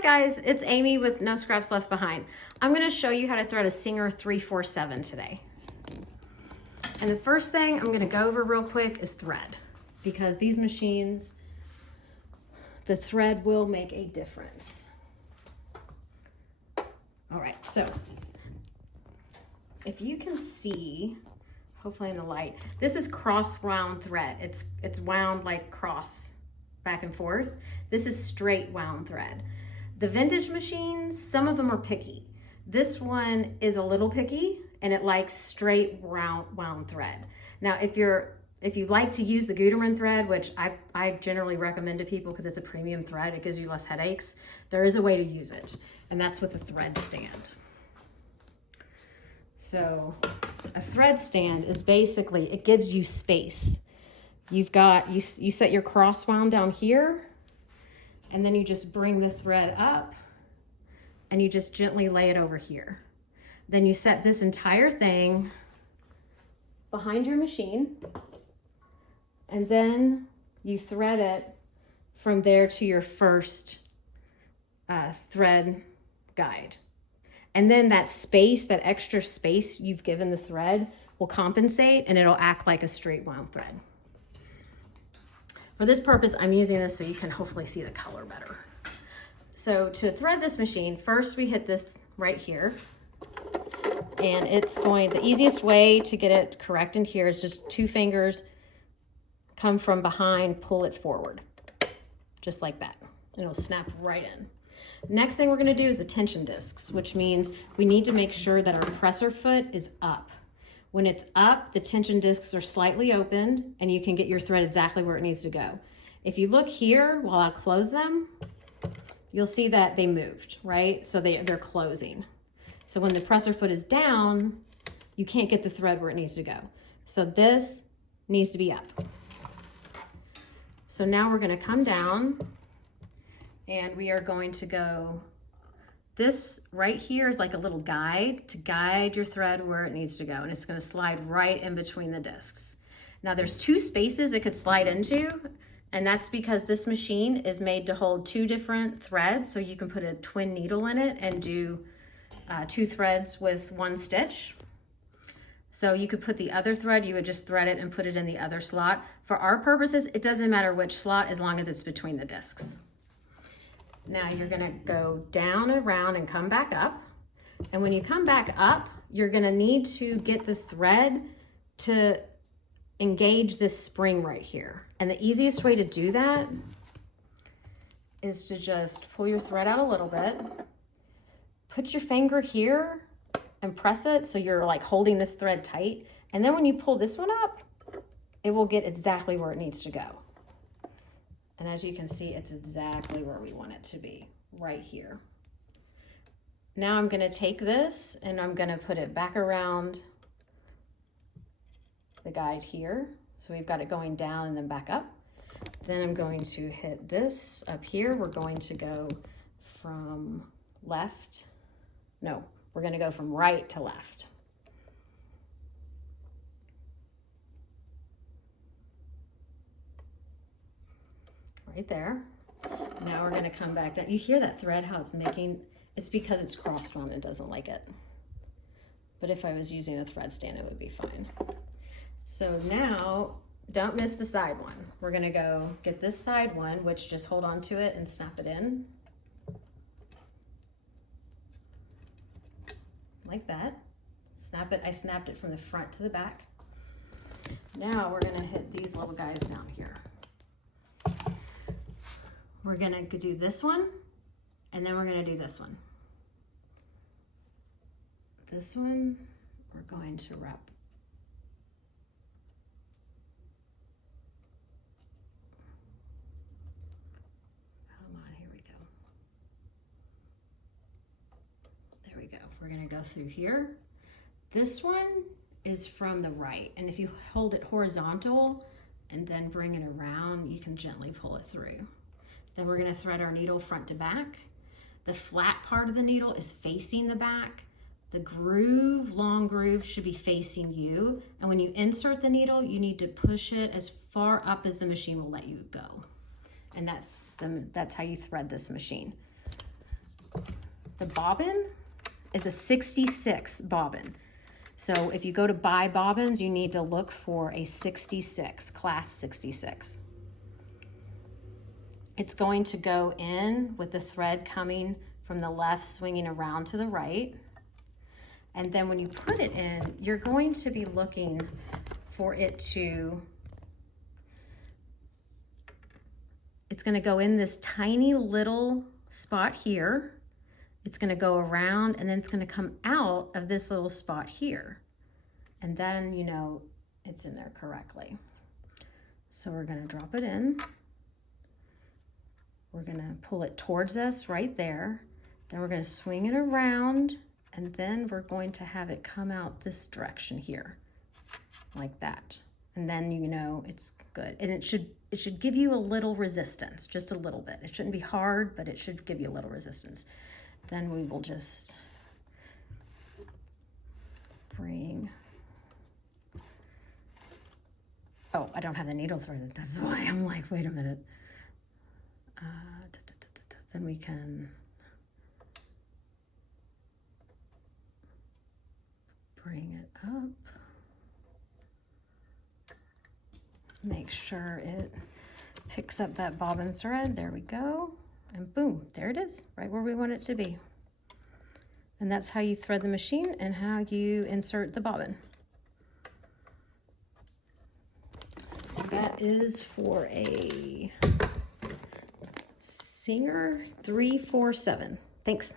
Hi guys, it's Amy with No Scraps Left Behind. I'm going to show you how to thread a Singer 347 today. And the first thing I'm going to go over real quick is thread, because these machines, the thread will make a difference. All right, so if you can see, hopefully in the light, this is cross wound thread. It's wound like cross back and forth. This is straight wound thread. The vintage machines, some of them are picky. This one is a little picky and it likes straight wound thread. Now, if you like to use the Gutermann thread, which I generally recommend to people because it's a premium thread, it gives you less headaches, there is a way to use it, and that's with a thread stand. So a thread stand is basically, it gives you space. You've got, you set your cross wound down here, and then you just bring the thread up and you just gently lay it over here. Then you set this entire thing behind your machine, and then you thread it from there to your first thread guide. And then that space, that extra space you've given the thread will compensate and it'll act like a straight wound thread. For this purpose, I'm using this so you can hopefully see the color better. So to thread this machine, first we hit this right here. And the easiest way to get it correct in here is just 2 fingers, come from behind, pull it forward, just like that. And it'll snap right in. Next thing we're gonna do is the tension discs, which means we need to make sure that our presser foot is up. When it's up, the tension discs are slightly opened and you can get your thread exactly where it needs to go. If you look here, while I close them, you'll see that they moved, right? So they're closing. So when the presser foot is down, you can't get the thread where it needs to go. So this needs to be up. So now we're gonna come down and we are going to go, this right here is like a little guide to guide your thread where it needs to go, and it's gonna slide right in between the discs. Now there's 2 spaces it could slide into, and that's because this machine is made to hold 2 different threads, so you can put a twin needle in it and do 2 threads with 1 stitch. So you could put the other thread, you would just thread it and put it in the other slot. For our purposes, it doesn't matter which slot as long as it's between the discs. Now you're gonna go down and around and come back up. And when you come back up, you're gonna need to get the thread to engage this spring right here. And the easiest way to do that is to just pull your thread out a little bit, put your finger here and press it so you're like holding this thread tight. And then when you pull this one up, it will get exactly where it needs to go. And as you can see, it's exactly where we want it to be, right here. Now I'm gonna take this and I'm gonna put it back around the guide here. So we've got it going down and then back up. Then I'm going to hit this up here. We're going to go from we're gonna go from right to left. Right there. Now we're gonna come back down. You hear that thread, how it's making, it's because it's cross wound and doesn't like it. But if I was using a thread stand, it would be fine. So now, don't miss the side one. We're gonna go get this side one, which just hold on to it and snap it in. Like that. Snap it, I snapped it from the front to the back. Now we're gonna hit these little guys down here. We're gonna do this one, and then we're gonna do this one. This one, we're going to wrap. Come on, here we go. There we go. We're gonna go through here. This one is from the right, and if you hold it horizontal and then bring it around, you can gently pull it through. Then we're gonna thread our needle front to back. The flat part of the needle is facing the back. The groove, long groove, should be facing you. And when you insert the needle, you need to push it as far up as the machine will let you go. And that's how you thread this machine. The bobbin is a 66 bobbin. So if you go to buy bobbins, you need to look for a 66, class 66. It's going to go in with the thread coming from the left, swinging around to the right. And then when you put it in, you're going to be looking for it to, it's going to go in this tiny little spot here. It's going to go around, and then it's going to come out of this little spot here. And then, you know, it's in there correctly. So we're going to drop it in. We're going to pull it towards us right there. Then we're going to swing it around, and then we're going to have it come out this direction here, like that. And then, you know, it's good. And it should give you a little resistance, just a little bit. It shouldn't be hard, but it should give you a little resistance. Then we will just bring, oh, I don't have the needle threaded. That's why I'm like, wait a minute. Then we can bring it up. Make sure it picks up that bobbin thread. There we go. And boom, there it is, right where we want it to be. And that's how you thread the machine and how you insert the bobbin. That is for a Singer 347. Thanks.